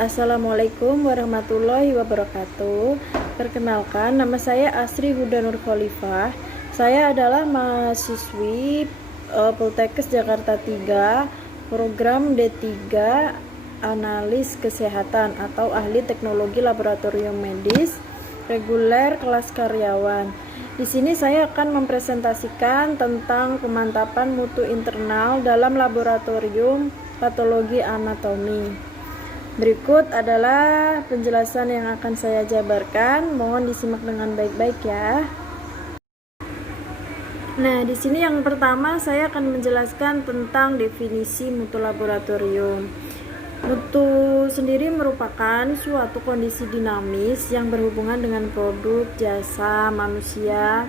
Assalamualaikum warahmatullahi wabarakatuh. Perkenalkan, nama saya Asri Huda Nur Khalifah. Saya adalah mahasiswi Poltekkes Jakarta 3, program D3 Analis Kesehatan atau Ahli Teknologi Laboratorium Medis, reguler kelas karyawan. Di sini saya akan mempresentasikan tentang pemantapan mutu internal dalam laboratorium patologi anatomi. Berikut adalah penjelasan yang akan saya jabarkan. Mohon disimak dengan baik-baik ya. Nah, di sini yang pertama saya akan menjelaskan tentang definisi mutu laboratorium. Mutu sendiri merupakan suatu kondisi dinamis yang berhubungan dengan produk, jasa, manusia,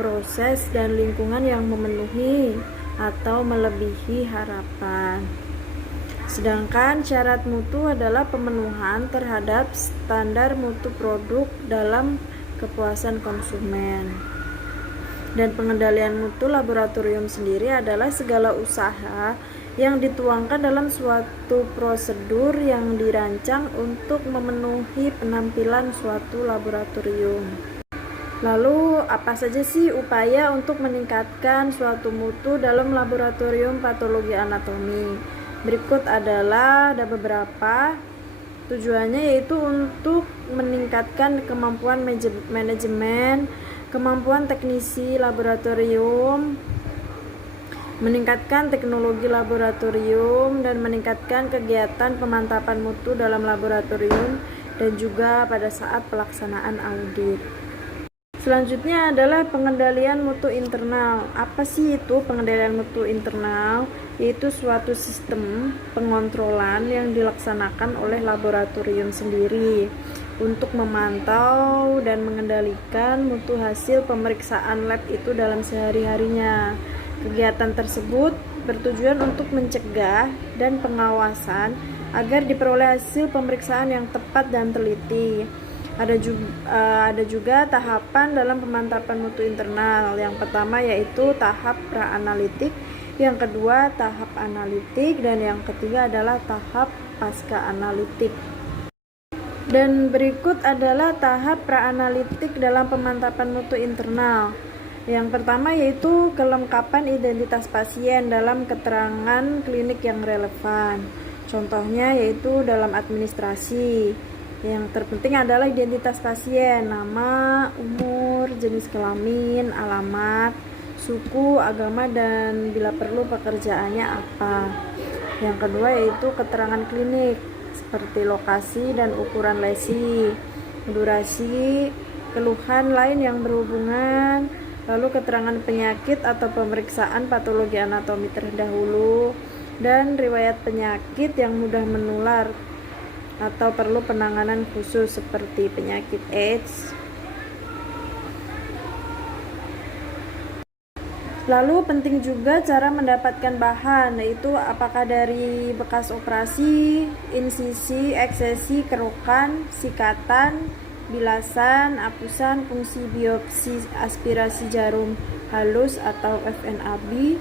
proses, dan lingkungan yang memenuhi atau melebihi harapan. Sedangkan syarat mutu adalah pemenuhan terhadap standar mutu produk dalam kepuasan konsumen. Dan pengendalian mutu laboratorium sendiri adalah segala usaha yang dituangkan dalam suatu prosedur yang dirancang untuk memenuhi penampilan suatu laboratorium. Lalu, apa saja sih upaya untuk meningkatkan suatu mutu dalam laboratorium patologi anatomi? Berikut adalah ada beberapa tujuannya, yaitu untuk meningkatkan kemampuan manajemen, kemampuan teknisi laboratorium, meningkatkan teknologi laboratorium, dan meningkatkan kegiatan pemantapan mutu dalam laboratorium dan juga pada saat pelaksanaan audit. Selanjutnya adalah pengendalian mutu internal. Apa sih itu pengendalian mutu internal? Yaitu suatu sistem pengontrolan yang dilaksanakan oleh laboratorium sendiri untuk memantau dan mengendalikan mutu hasil pemeriksaan lab itu dalam sehari-harinya. Kegiatan tersebut bertujuan untuk mencegah dan pengawasan agar diperoleh hasil pemeriksaan yang tepat dan teliti. Ada juga tahapan dalam pemantapan mutu internal. Yang pertama yaitu tahap pra-analitik, yang kedua tahap analitik, dan yang ketiga adalah tahap pasca analitik. Dan berikut adalah tahap pra-analitik dalam pemantapan mutu internal. Yang pertama yaitu kelengkapan identitas pasien dalam keterangan klinik yang relevan. Contohnya yaitu dalam administrasi. Yang terpenting adalah identitas pasien, nama, umur, jenis kelamin, alamat, suku, agama, dan bila perlu pekerjaannya apa. Yang kedua yaitu keterangan klinik seperti lokasi dan ukuran lesi, durasi, keluhan lain yang berhubungan, lalu keterangan penyakit atau pemeriksaan patologi anatomi terdahulu, dan riwayat penyakit yang mudah menular atau perlu penanganan khusus seperti penyakit AIDS. Lalu penting juga cara mendapatkan bahan, yaitu apakah dari bekas operasi, insisi, eksesi, kerokan, sikatan, bilasan, apusan, fungsi biopsi, aspirasi jarum halus atau FNAB,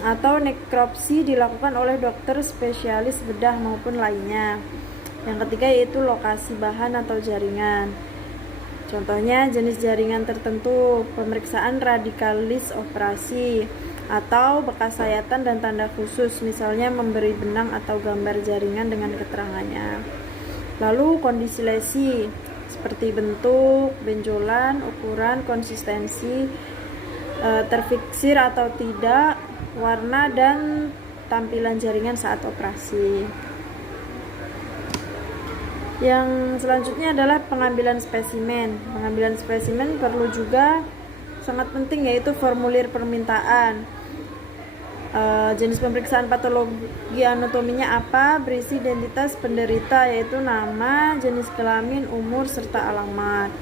atau nekropsi dilakukan oleh dokter spesialis bedah maupun lainnya. Yang ketiga yaitu lokasi bahan atau jaringan. Contohnya jenis jaringan tertentu, pemeriksaan radikalis operasi, atau bekas sayatan dan tanda khusus, misalnya memberi benang atau gambar jaringan dengan keterangannya. Lalu kondisi lesi, seperti bentuk, benjolan, ukuran, konsistensi, terfiksir atau tidak, warna, dan tampilan jaringan saat operasi. Yang selanjutnya adalah pengambilan spesimen. Pengambilan spesimen perlu juga sangat penting, yaitu formulir permintaan. Jenis pemeriksaan patologi anatominya apa, berisi identitas penderita yaitu nama, jenis kelamin, umur, serta alamat.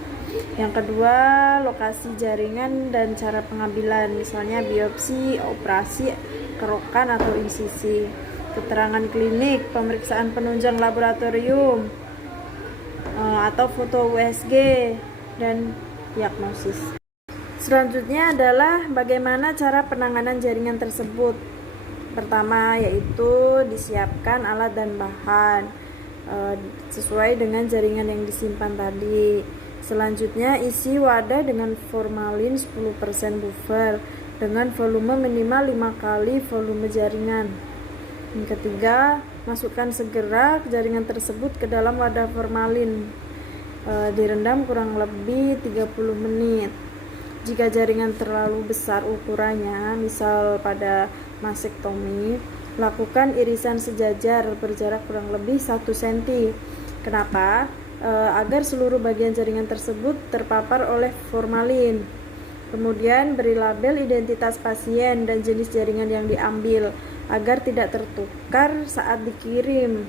Yang kedua, lokasi jaringan dan cara pengambilan, misalnya biopsi, operasi, kerokan atau insisi. Keterangan klinik, pemeriksaan penunjang laboratorium, atau foto USG, dan diagnosis. Selanjutnya adalah bagaimana cara penanganan jaringan tersebut. Pertama yaitu disiapkan alat dan bahan. sesuai dengan jaringan yang disimpan tadi. Selanjutnya, isi wadah dengan formalin 10% buffer dengan volume minimal 5 kali volume jaringan. Yang ketiga, masukkan segera jaringan tersebut ke dalam wadah formalin, direndam kurang lebih 30 menit. Jika jaringan terlalu besar ukurannya, misal pada masektomi, lakukan irisan sejajar berjarak kurang lebih 1 cm. Kenapa? Agar seluruh bagian jaringan tersebut terpapar oleh formalin. Kemudian beri label identitas pasien dan jenis jaringan yang diambil agar tidak tertukar saat dikirim.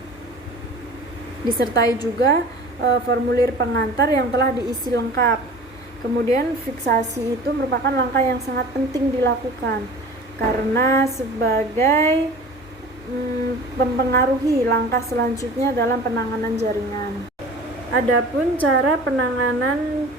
Disertai juga formulir pengantar yang telah diisi lengkap. Kemudian fiksasi itu merupakan langkah yang sangat penting dilakukan karena sebagai mempengaruhi langkah selanjutnya dalam penanganan jaringan. Adapun cara penanganan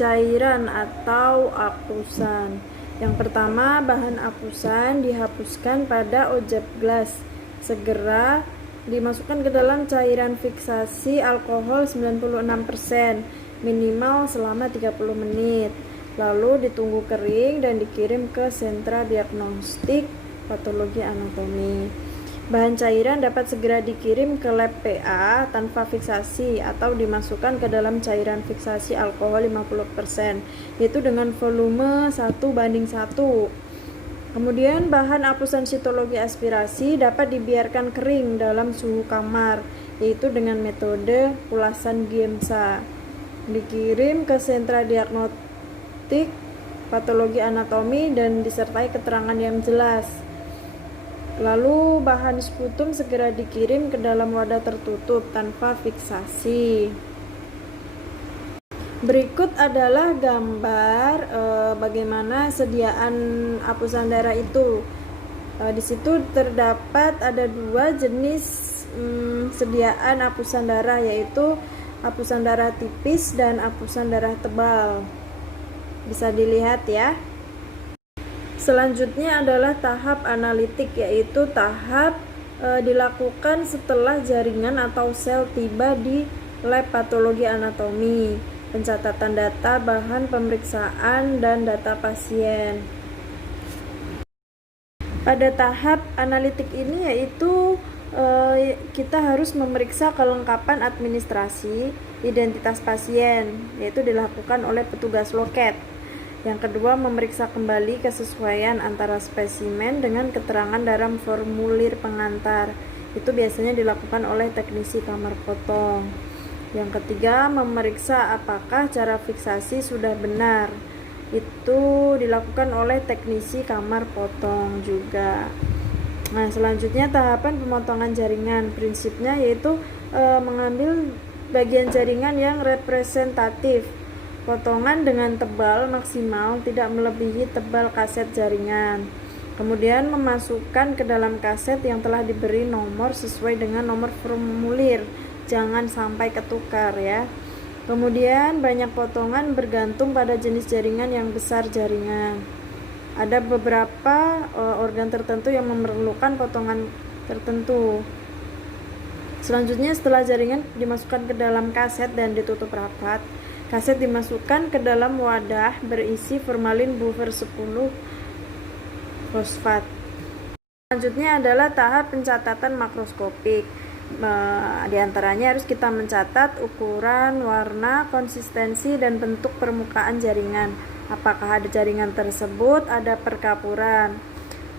cairan atau apusan. Yang pertama, bahan apusan dihapuskan pada ojek gelas. Segera dimasukkan ke dalam cairan fiksasi alkohol 96%, minimal selama 30 menit. Lalu ditunggu kering dan dikirim ke sentra diagnostik patologi anatomi. Bahan cairan dapat segera dikirim ke lab PA tanpa fiksasi atau dimasukkan ke dalam cairan fiksasi alkohol 50%, yaitu dengan volume 1:1. Kemudian bahan apusan sitologi aspirasi dapat dibiarkan kering dalam suhu kamar, yaitu dengan metode ulasan Giemsa. Dikirim ke sentra diagnostik patologi anatomi dan disertai keterangan yang jelas. Lalu bahan sputum segera dikirim ke dalam wadah tertutup tanpa fiksasi. Berikut adalah gambar bagaimana sediaan apusan darah itu. Di situ terdapat ada 2 jenis sediaan apusan darah, yaitu apusan darah tipis dan apusan darah tebal. Bisa dilihat ya. Selanjutnya adalah tahap analitik, yaitu tahap dilakukan setelah jaringan atau sel tiba di lab patologi anatomi, pencatatan data bahan pemeriksaan dan data pasien. Pada tahap analitik ini yaitu kita harus memeriksa kelengkapan administrasi identitas pasien, yaitu dilakukan oleh petugas loket. Yang kedua, memeriksa kembali kesesuaian antara spesimen dengan keterangan dalam formulir pengantar. Itu biasanya dilakukan oleh teknisi kamar potong. Yang ketiga, memeriksa apakah cara fiksasi sudah benar. Itu dilakukan oleh teknisi kamar potong juga. Nah, selanjutnya tahapan pemotongan jaringan. Prinsipnya yaitu mengambil bagian jaringan yang representatif. Potongan dengan tebal maksimal tidak melebihi tebal kaset jaringan. Kemudian memasukkan ke dalam kaset yang telah diberi nomor sesuai dengan nomor formulir. Jangan sampai ketukar ya. Kemudian banyak potongan bergantung pada jenis jaringan yang besar jaringan. Ada beberapa organ tertentu yang memerlukan potongan tertentu. Selanjutnya, setelah jaringan dimasukkan ke dalam kaset dan ditutup rapat, kaset dimasukkan ke dalam wadah berisi formalin buffer 10 fosfat. Selanjutnya adalah tahap pencatatan makroskopik. Di antaranya harus kita mencatat ukuran, warna, konsistensi, dan bentuk permukaan jaringan. Apakah ada jaringan tersebut ada perkapuran,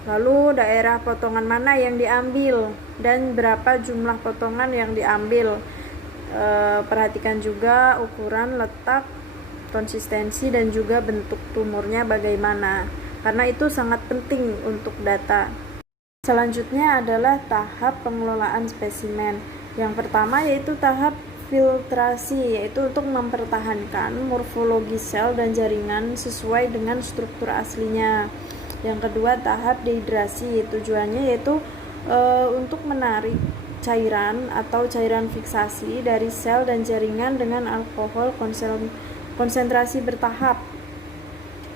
lalu daerah potongan mana yang diambil, dan berapa jumlah potongan yang diambil. Perhatikan juga ukuran, letak, konsistensi, dan juga bentuk tumornya bagaimana, karena itu sangat penting untuk data. Selanjutnya adalah tahap pengelolaan spesimen. Yang pertama yaitu tahap filtrasi, yaitu untuk mempertahankan morfologi sel dan jaringan sesuai dengan struktur aslinya. Yang kedua, tahap dehidrasi, tujuannya yaitu untuk menarik cairan atau cairan fiksasi dari sel dan jaringan dengan alkohol konsentrasi bertahap.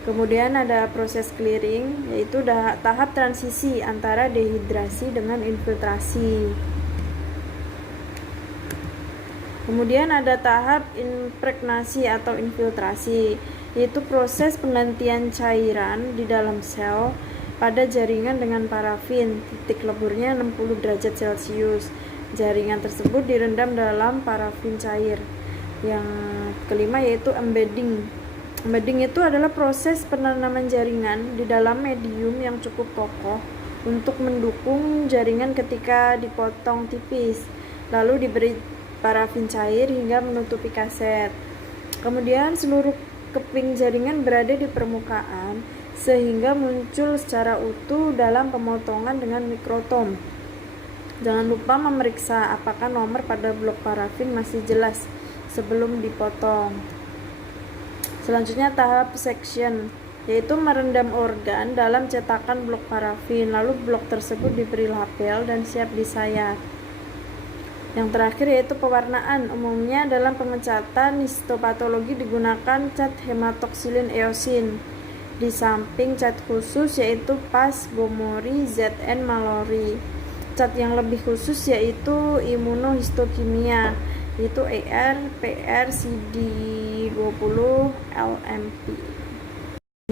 Kemudian ada proses clearing, yaitu tahap transisi antara dehidrasi dengan infiltrasi. Kemudian ada tahap impregnasi atau infiltrasi, yaitu proses penggantian cairan di dalam sel pada jaringan dengan parafin. Titik leburnya 60 derajat Celcius. Jaringan tersebut direndam dalam parafin cair. Yang kelima yaitu embedding. Embedding itu adalah proses penanaman jaringan di dalam medium yang cukup kokoh untuk mendukung jaringan ketika dipotong tipis, lalu diberi parafin cair hingga menutupi kaset. Kemudian seluruh keping jaringan berada di permukaan sehingga muncul secara utuh dalam pemotongan dengan mikrotom. Jangan lupa memeriksa apakah nomor pada blok parafin masih jelas sebelum dipotong. Selanjutnya tahap section, yaitu merendam organ dalam cetakan blok parafin, lalu blok tersebut diberi label dan siap disayat. Yang terakhir yaitu pewarnaan. Umumnya dalam pengecatan histopatologi digunakan cat hematoksilin eosin, di samping cat khusus yaitu PAS, Gomori, ZN, Mallory. Cat yang lebih khusus yaitu imunohistokimia, yaitu ER, PR, CD20, LMP.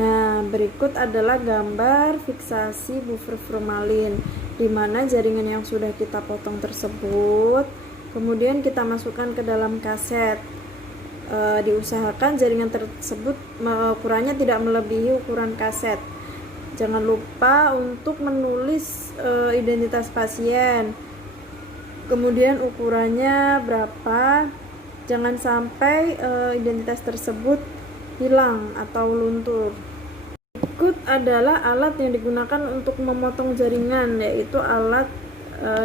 Nah, berikut adalah gambar fiksasi buffer formalin, di mana jaringan yang sudah kita potong tersebut kemudian kita masukkan ke dalam kaset. Diusahakan jaringan tersebut ukurannya tidak melebihi ukuran kaset. Jangan lupa untuk menulis identitas pasien, kemudian ukurannya berapa. Jangan sampai identitas tersebut hilang atau luntur. Berikut adalah alat yang digunakan untuk memotong jaringan, yaitu alat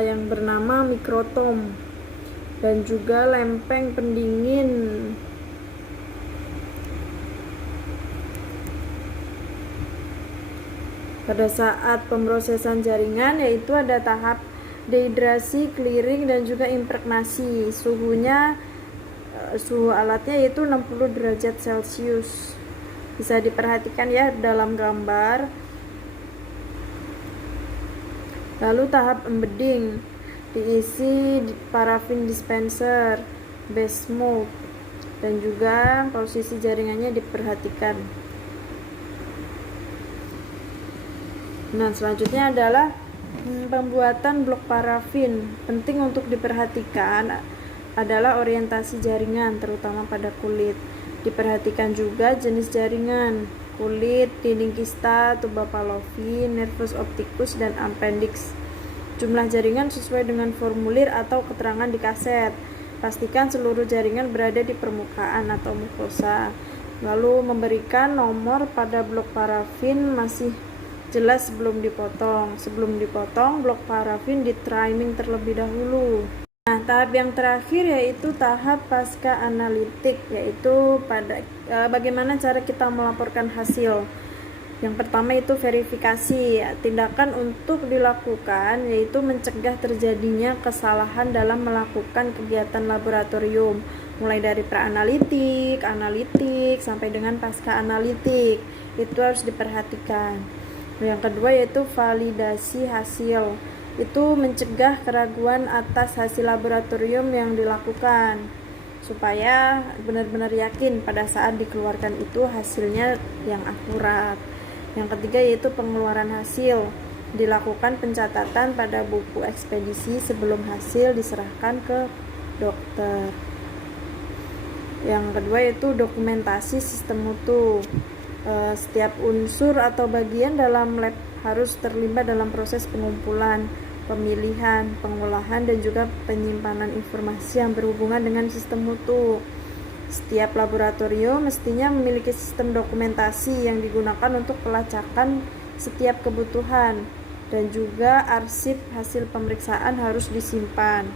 yang bernama mikrotom dan juga lempeng pendingin. Pada saat pemrosesan jaringan, yaitu ada tahap dehidrasi, clearing, dan juga impregnasi. Suhu alatnya yaitu 60 derajat Celcius. Bisa diperhatikan ya dalam gambar. Lalu tahap embedding, diisi parafin dispenser, base mold, dan juga posisi jaringannya diperhatikan. Nah, selanjutnya adalah pembuatan blok parafin. Penting untuk diperhatikan adalah orientasi jaringan, terutama pada kulit. Diperhatikan juga jenis jaringan, kulit, dinding kista, tuba Fallopi, nervus opticus, dan appendix. Jumlah jaringan sesuai dengan formulir atau keterangan di kaset. Pastikan seluruh jaringan berada di permukaan atau mukosa. Lalu memberikan nomor pada blok parafin masih jelas sebelum dipotong. Sebelum dipotong, blok parafin di trimming terlebih dahulu. Nah, tahap yang terakhir yaitu tahap pasca analitik, yaitu bagaimana cara kita melaporkan hasil. Yang pertama itu verifikasi. Tindakan untuk dilakukan yaitu mencegah terjadinya kesalahan dalam melakukan kegiatan laboratorium, mulai dari pra-analitik, analitik, sampai dengan pasca analitik. Itu harus diperhatikan. Yang kedua yaitu validasi hasil. Itu mencegah keraguan atas hasil laboratorium yang dilakukan, supaya benar-benar yakin pada saat dikeluarkan itu hasilnya yang akurat. Yang ketiga yaitu pengeluaran hasil. Dilakukan pencatatan pada buku ekspedisi sebelum hasil diserahkan ke dokter. Yang kedua yaitu dokumentasi sistem mutu. Setiap unsur atau bagian dalam lab harus terlibat dalam proses pengumpulan, pemilihan, pengolahan, dan juga penyimpanan informasi yang berhubungan dengan sistem mutu. Setiap laboratorium mestinya memiliki sistem dokumentasi yang digunakan untuk pelacakan setiap kebutuhan, dan juga arsip hasil pemeriksaan harus disimpan.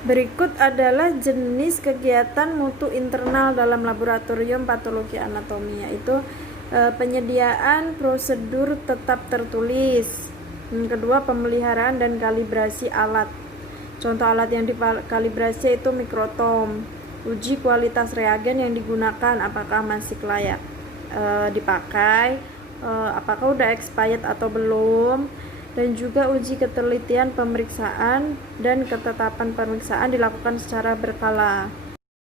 Berikut adalah jenis kegiatan mutu internal dalam laboratorium patologi anatomi, yaitu penyediaan prosedur tetap tertulis. Yang kedua, pemeliharaan dan kalibrasi alat. Contoh alat yang dikalibrasi itu mikrotom. Uji kualitas reagen yang digunakan, apakah masih layak dipakai, apakah udah expired atau belum. dan juga uji ketelitian pemeriksaan dan ketetapan pemeriksaan dilakukan secara berkala.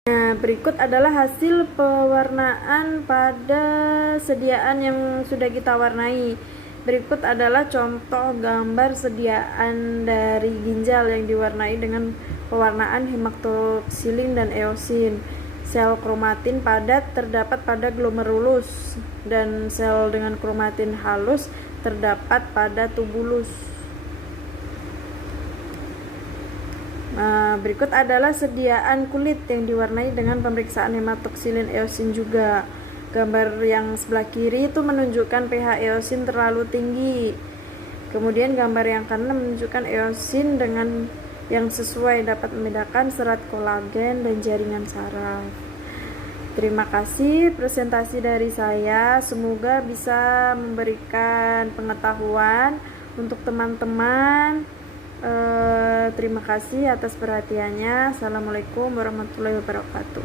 Nah, berikut adalah hasil pewarnaan pada sediaan yang sudah kita warnai. Berikut adalah contoh gambar sediaan dari ginjal yang diwarnai dengan pewarnaan hematoksilin dan eosin. Sel kromatin padat terdapat pada glomerulus dan sel dengan kromatin halus terdapat pada tubulus. Nah, berikut adalah sediaan kulit yang diwarnai dengan pemeriksaan hematoksilin eosin juga. Gambar yang sebelah kiri itu menunjukkan pH eosin terlalu tinggi. Kemudian gambar yang kanan menunjukkan eosin dengan yang sesuai, dapat membedakan serat kolagen dan jaringan saraf. Terima kasih presentasi dari saya, semoga bisa memberikan pengetahuan untuk teman-teman. Terima kasih atas perhatiannya. Assalamualaikum warahmatullahi wabarakatuh.